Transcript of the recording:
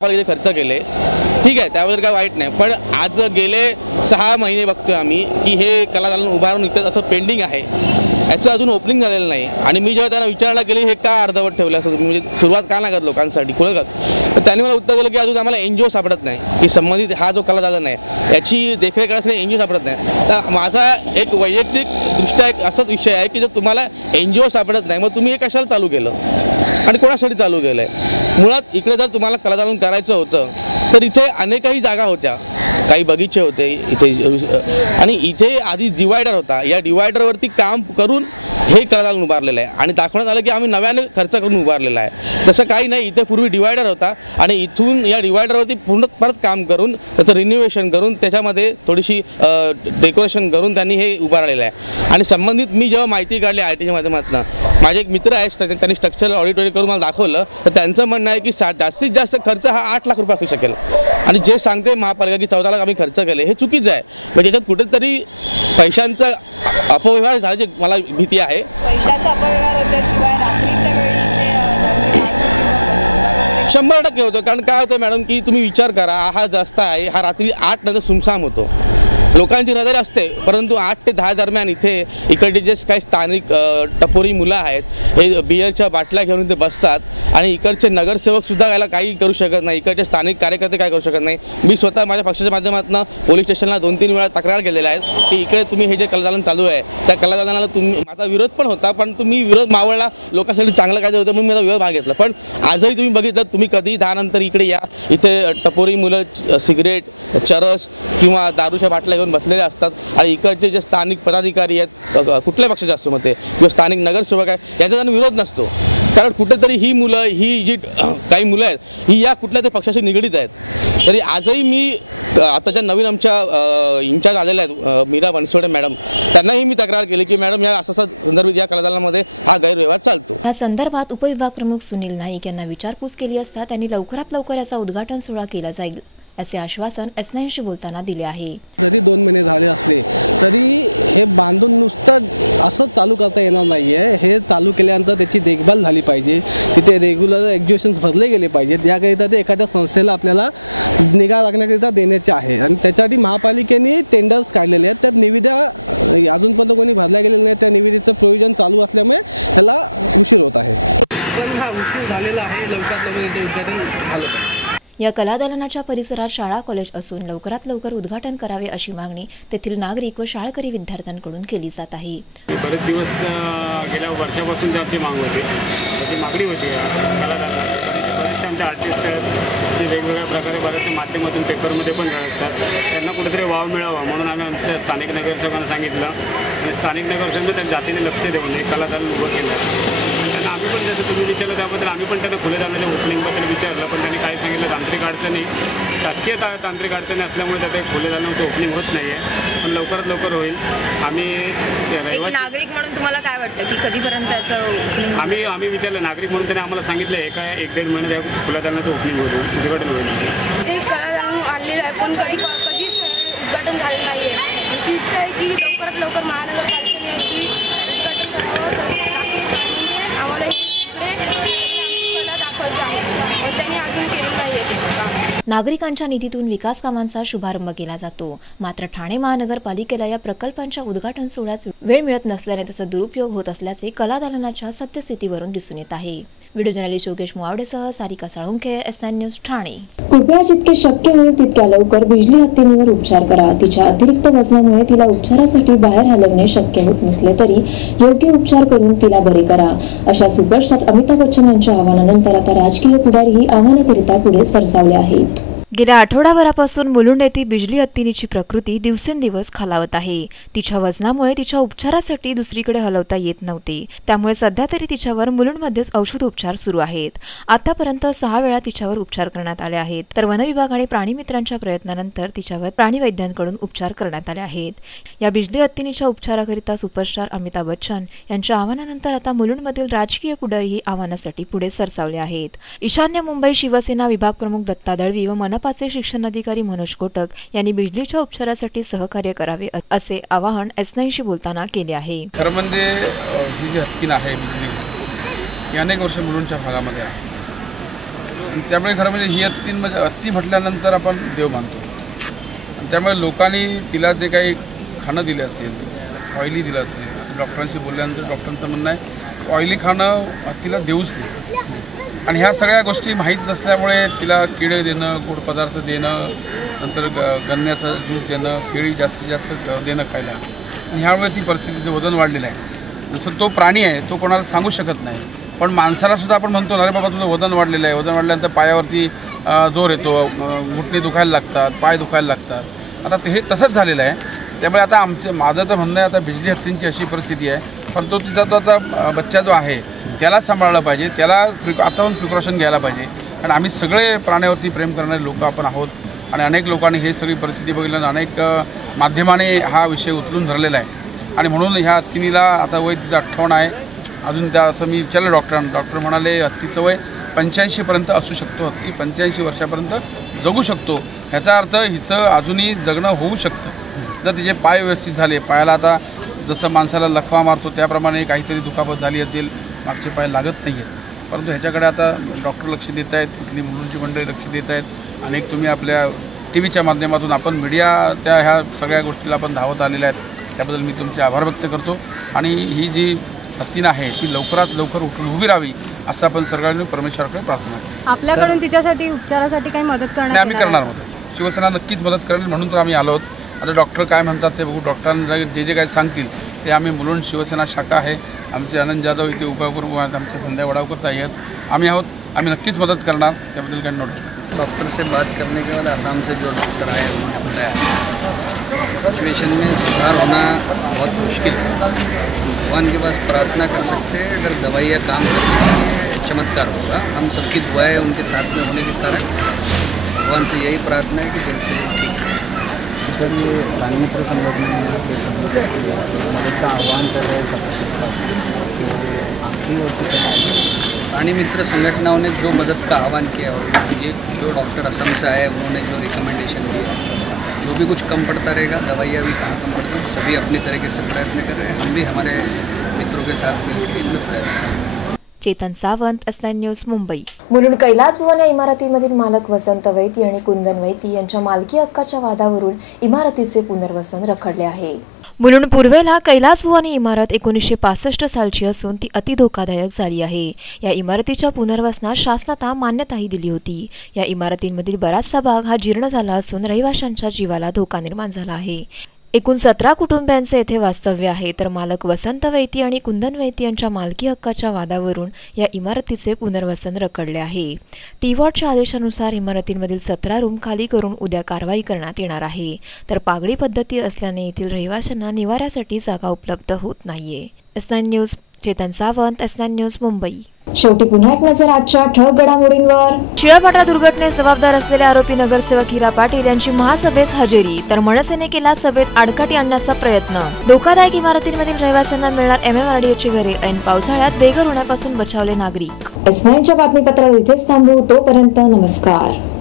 इथे खर्च केले, ठीक आहे, त्याबद्दल काय वाईट नाही. पण आज गेले 6 महिने बघतोय आम्ही की हे कलादालन उभारून इथं असं पेंडिंग आहे, याचं अजून ओपनिंग झालेलं नाही. आणि मी जेव्हा त्यांना विचारायला गेले हे का अर्धवट ठेवलं असं तुम्ही, म्हणजे सुरुवात का नाही करत लोकांसाठी खुलं करत, तर त्यांनी मला उत्तर दिलं की अजून आम्हाला NGO सापडत नाही की संबंधित हा जो कलादालन आहे याची देखरेख करण्यासाठी NGO सापडत नाही. तर माझा एक वैयक्तिक दृष्ट्या एक असाच विषय आहे की जर तुम्हाला NGO सापडत नाही मग तुम्ही हे कशाला चालू केलं आणि कोणासाठी चालू केलं आहे. मुळात इकडे जर तुम्हाला कलादालन करायचं होतं तर इथे अनेकही जागा होत्या, काही बगीचे होते इथे, आणि इथे आधी डिवायडर होता, या डिवायडरवरती काम करून हे कलादालन उभारलेलं आहे आणि दाखवण्यात आलं की आम्ही नव्याने खर्च करून उभारलेला आहे. तसं काही नाही, इथे पूर्वी डिवायडर होता आणि इथून या डिवायडरवरती परत काम करून त्याचं रिन्युवेशन करून त्याच्यामध्ये थोडीशी डेकोरेशन करून त्यांनी हे उभारलेलं आहे. आणि संबंधित मी जेव्हा माहिती काढली ITच्या माध्यमातून, माझे एक मित्र आहेत त्यांनी स्ट्रक्चरल ऑडिट वगैरे करून मला दाखवलं, तर त्यांचं म्हणणं आहे की जास्तीत जास्त खर्च हा 8 लाख रुपये असू शकेल. आणि जे सांगते महापालिका की 14 लाख आम्ही खर्च केले हे चुकीचं आहे. म्हणजे त्याच्यात कुठेतरी पैशांचा अपव्यवहार झाल्याची मला भीती आहे. पैशाचा अपव्यवहार होत्याशिवाय रात्रीच्या वेळी 100% होतं. कारण काय होतं मॅडम की तुम्ही विचार करा, हा रस्ता आहे, हा रात्री 8 नंतर सुमसाम होतो, लोकांची रहदारी असते, परंतु 8 ते 10 दरम्यान इकडे जे काही स्थानिक टपोरी मुलं आहेत हे बिअरच्या बाटल्या घेऊन इथे बसतात आणि इकडचे नगरसेवकसुद्धा याला काही करू शकत नाही, इकडचे स्थानिक कार्यकर्ते काय करू शकत नाही. मी स्वतः माझ्या पक्षाच्या माध्यमातून पोलीस स्टेशनला 2-3 वेळा तक्रार केलेल्या आहेत की इकडे तुम्ही हे जे कलादालन चालू आहे त्या कलादालनाला माझा विरोध पण होता, पण तुम्ही विरोध मावळला, लोकांसाठी चांगलं काय होतं म्हणून मी विरोध मागितला. पण आजही तुम्ही बघितलं, तुम्ही कधी 10 नंतर इकडे या, इथे टपोरी मुलं सिगरेट, चरस किंवा दारूच्या बाटल्या घेऊन बसलेले असतात आणि इकडचे जे स्थानिक पदाधिकारी आहेत, कुठल्याही पक्षाचे असतो मग ते, किंवा स्थानिक नगरसेवक आहे, यांचा त्यांना विरोध नसतो. कारण कुठेतरी ही मुलं, ही जी काही मुलं आहेत ही या कुठल्या तरी पक्षाशी निगडीत आहेत. तरी आजही मी आताच्या नवीन आमच्या इंचार्ज आलेल्या आहेत मीरा बनसोडे मॅडम, त्यांनाही मी तक्रार केली की मॅडम या असं संदर्भात या कलादालनामध्ये हा गैरव्यवहार चालतो. या संदर्भात उपविभाग प्रमुख सुनील नाईक यांना विचारपूस केली असता त्यांनी लवकरात लवकर याचा उद्घाटन सोहळा केला जाईल असे आश्वासन S9शी बोलताना दिले आहे. जरी 2 महिने झाले असले तरी हे बांधून नुसतं असं चालू करता येणार नाही आहे. हे चालू केल्यानंतर त्याची देखभाल झाली पाहिजे, तिथे रेग्युलर एक्झिबिशन्स भरले गेले पाहिजेत. याकरिता ते एखाद्या संस्थेला आपल्याला निगा राखण्याकरिता देण्याचे आहे आणि त्याच्यासाठी महापालिकेने टेंडर्स काढलेले आहेत. त्यात निविदा अजूनपर्यंत कोणी भरल्या गेलेल्या नाही, त्या निविदेचं प्रोव्हिजन चालू असल्यामुळे त्याला उशीर होत आहे. या कलादालनाच्या परिसरात शाळा कॉलेज असून लवकरात लवकर उद्घाटन करावे अशी मागणी तेथील नागरिक व शाळकरी विद्यार्थ्यांकडून केली जात आहे. बरेच दिवस गेल्या वर्षापासून त्याची मागणी होती, बरेचसे आमचे आर्टिस्ट आहेत जे वेगवेगळ्या प्रकारे बऱ्याचशा माध्यमातून पेपरमध्ये पण रडतात, त्यांना कुठेतरी वाव मिळावा म्हणून आम्ही आमच्या स्थानिक नगरसेवकांना सांगितलं आणि स्थानिक नगरसेवकांना त्या जातीने लक्ष देऊन एक कलादालन उभं केलं. त्यांना आम्ही पण जसं तुम्ही विचारलं त्याबद्दल आम्ही पण त्यांना खुले दालनाच्या ओपनिंगबद्दल विचारलं, पण त्यांनी काय सांगितलं, तांत्रिक अडचणी, शासकीय तांत्रिक अडचणी असल्यामुळे त्याचं एक खुले दालनाचं ओपनिंग होत नाही आहे, पण लवकरात लवकर होईल. आम्ही रहिवासी नागरिक म्हणून तुम्हाला काय वाटतं की कधीपर्यंत याचं आम्ही विचारलं, नागरिक म्हणून त्यांनी आम्हाला सांगितलं 1-1.5 महिन्यात या खुल्या दालनाचं ओपनिंग होईल, उद्घाटन होईल. ते कलादालन आणलेलं आहे पण कधीच उद्घाटन झालेलं नाही आहे. आमची इच्छा आहे की लवकरात लवकर महानगरपालिकेने याची उद्घाटन करावं, म्हणजे आम्हाला इकडे कला दाखवायची आहे, त्यांनी अजून केलं नाही आहे. नागरिकांच्या निधीतून विकास कामांचा शुभारंभ केला जातो, मात्र ठाणे महानगरपालिकेला या प्रकल्पांच्या उद्घाटन सोहळ्यास वेळ मिळत नसल्याने त्याचा दुरुपयोग होत असल्याचे कलादालनाच्या सत्यस्थितीवरून दिसून येत आहे. व्हिडिओ जर्नलिस्ट योगेश मुवावडेसह सारिका साळुंखे, S9 न्यूज ठाणे. कृपया जितके शक्य होईल तितक्या लवकर बिजली हत्तीनीवर उपचार करा. तिच्या अतिरिक्त वजनामुळे तिला उपचारासाठी बाहेर हलवणे शक्य होत नसले तरी योग्य उपचार करून तिला बरे करा. अशा सुपरस्टार अमिताभ बच्चन यांच्या आवाहनानंतर आता राजकीय पुढारीही आव्हानाकरिता पुढे सरसावले आहेत. गेल्या आठवडाभरापासून मुलुंड येथे बिजली हत्तीनीची प्रकृती दिवसेंदिवस खालावत आहे. तिच्या वजनामुळे तिच्या उपचारासाठी दुसरीकडे हलवता येत नव्हते, त्यामुळे सध्या तरी तिच्यावर मुलुंडमध्येच औषधोपचार सुरू आहेत. आतापर्यंत 6 वेळा तिच्यावर उपचार करण्यात आले आहेत, तर वन विभाग आणि प्राणी मित्रांच्या प्रयत्नानंतर तिच्यावर प्राणीवैद्यांकडून उपचार करण्यात आले आहेत. या बिजली हत्तीनीच्या उपचाराकरिता सुपरस्टार अमिताभ बच्चन यांच्या आव्हानानंतर आता मुलुंडमधील राजकीय पुढारीही आव्हानासाठी पुढे सरसावले आहेत. ईशान्य मुंबई शिवसेना विभाग प्रमुख दत्ता दळवी व मनपाचे शिक्षण अधिकारी मनोज कोटक यांनी बिजलीच्या उपचारासाठी सहकार्य करावे असे आवाहन S9शी बोलताना केले आहे. खरं म्हणजे ही जी हत्तीन आहे बिजली ही अनेक वर्ष मुलुंडच्या भागामध्ये आहे. आणि त्यामुळे खरं म्हणजे ही हत्ती म्हटल्यानंतर आपण देव मानतो आणि त्यामुळे लोकांनी तिला जे काही खाणं दिलं असेल, ऑइली दिलं असेल, डॉक्टरांशी बोलल्यानंतर डॉक्टरांचं म्हणणं आहे ऑइली खाणं हत्तीला देऊच नाही आणि ह्या सगळ्या गोष्टी माहीत नसल्यामुळे तिला किडे देणं, गोड पदार्थ देणं, नंतर गन्याचं ज्यूस देणं, केळी जास्तीत जास्त देणं खायला आणि ह्यामुळे ती परिस्थितीचं वजन वाढलेलं आहे. जसं तो प्राणी आहे तो कोणाला सांगू शकत नाही, पण माणसालासुद्धा आपण म्हणतो अरे बाबा तुझं वजन वाढलेलं आहे, वजन वाढल्यानंतर पायावरती जोर येतो, घुटणे दुखायला लागतात, पाय दुखायला लागतात. आता हे तसंच झालेलं आहे. त्यामुळे आता माझं तर म्हणणं आहे आता बिजली हत्तींची अशी परिस्थिती आहे, पण तो तिचा तो आता बच्चा जो आहे त्याला सांभाळलं पाहिजे, त्याला आताहून प्रिकॉशन घ्यायला पाहिजे. कारण आम्ही सगळे प्राण्यावरती प्रेम करणारे लोक आपण आहोत आणि अनेक लोकांनी हे सगळी परिस्थिती बघितल्यानं अनेक माध्यमाने हा विषय उचलून धरलेला आहे आणि म्हणून ह्या हत्तीनीला आता वय तिचं 58 आहे. अजून त्या असं मी विचारलं डॉक्टरांना, डॉक्टर म्हणाले हत्तीचं वय 85पर्यंत असू शकतो, हत्ती 85 वर्षापर्यंत जगू शकतो. ह्याचा अर्थ हिचं अजूनही जगणं होऊ शकतं जर तिचे पाय व्यवस्थित झाले. पायाला आता जसं माणसाला लखवा मारतो त्याप्रमाणे काहीतरी दुखापत झाली असेल, मागचे पाय लागत नाही आहेत, परंतु ह्याच्याकडे आता डॉक्टर लक्ष देत आहेत, इथली मुलांची मंडळी लक्ष देत आहेत. अनेक तुम्ही आपल्या TV च्या माध्यमातून आपण मीडिया त्या ह्या सगळ्या गोष्टीला आपण धावत आलेल्या आहेत, त्याबद्दल मी तुमचे आभार व्यक्त करतो. आणि ही जी हत्तीन आहे ती लवकरात लवकर उठून उभी राहावी असं आपण सरकारने परमेश्वराकडे प्रार्थना करतो. आपल्याकडून तिच्यासाठी उपचारासाठी काही मदत करणार? आम्ही करणार मदत, शिवसेना नक्कीच मदत करेल म्हणून तर आम्ही आलो आहोत. आता डॉक्टर काय म्हणतात ते बघू, डॉक्टरांना जे काही सांगतील ते आम्ही मुलुंड शिवसेना शाखा आहे, आमचे आनंद जाधव इथे उपप्रमुख आहेत, आमचे संध्या वडावकर आहेत, आम्ही आहोत, आम्ही नक्कीच मदत करणार, त्याबद्दल काही नोट. डॉक्टर से बात करने के बाद आसाम से जो डॉक्टर आए उन्होंने बताया सिचुएशन में सुधार होना बहुत मुश्किल है. भगवान के पास प्रार्थना कर सकते हैं, अगर दवाइयाँ काम करने के चमत्कार होगा. हम सबकी दुआएं उनके साथ में होने के कारण भगवान से यही प्रार्थना है कि दिल से ठीक है. सर ये प्राणी मित्र संगठन मदद का आह्वान कर रहे हैं प्राणी मित्र संगठनाओं ने जो मदद का आह्वान किया और ये जो डॉक्टर असम से आए उन्होंने जो रिकमेंडेशन दिए, जो भी कुछ कम पड़ता रहेगा, दवाइयाँ भी कहाँ कम पड़ती हैं, सभी अपनी तरीके से प्रयत्न कर रहे हैं. हम भी हमारे मित्रों के साथ मिलकर इनमें प्रयत्न. Chetan Sawant, S9 news, Mumbai. मुलुंड कैलास भवन या इमारतीमधील मालक वसंत वैती आणि कुंदन वैती यांच्या मालकी हक्काच्या वादावरून इमारतीचे पुनर्वसन रखडले आहे. मुलुंड पूर्वेला कैलास भवन ही इमारत 1965 सालची असून ती अति धोकादायक झाली आहे. या इमारतीच्या पुनर्वसनास शासनाने मान्यताही दिली होती. या इमारतींमधील बराचसा भाग हा जीर्ण झाला असून रहिवाशांच्या जीवाला धोका निर्माण झाला आहे. एकूण 17 कुटुंबियांचे येथे वास्तव्य आहे, तर मालक वसंत वैती आणि कुंदन वैती यांच्या मालकी हक्काच्या वादावरून या इमारतीचे पुनर्वसन रखडले आहे. टीवॉटच्या आदेशानुसार इमारतींमधील 17 रूम खाली करून उद्या कारवाई करण्यात येणार आहे, तर पागडी पद्धती असल्याने येथील रहिवाशांना निवाऱ्यासाठी जागा उपलब्ध होत नाहीये. S9 news, Chetan Sawant, S9 news, Mumbai. शेवटी पुन्हा एक नजर आजच्या ठळक घडामोडींवर. शिळापाटा दुर्घटनेस जबाबदार असलेले आरोपी नगरसेवक हिरा पाटील यांची महासभेस हजेरी, तर मनसेने केला सभेत आडकाठी आणण्याचा प्रयत्न. धोकादायक इमारतींमधील रहिवाशांना मिळणार MMRDAची घरे, ऐन पावसाळ्यात बेघर होण्यापासून बचावले नागरिक. S9च्या बातमीपत्रात इथेच थांबू. तोपर्यंत नमस्कार.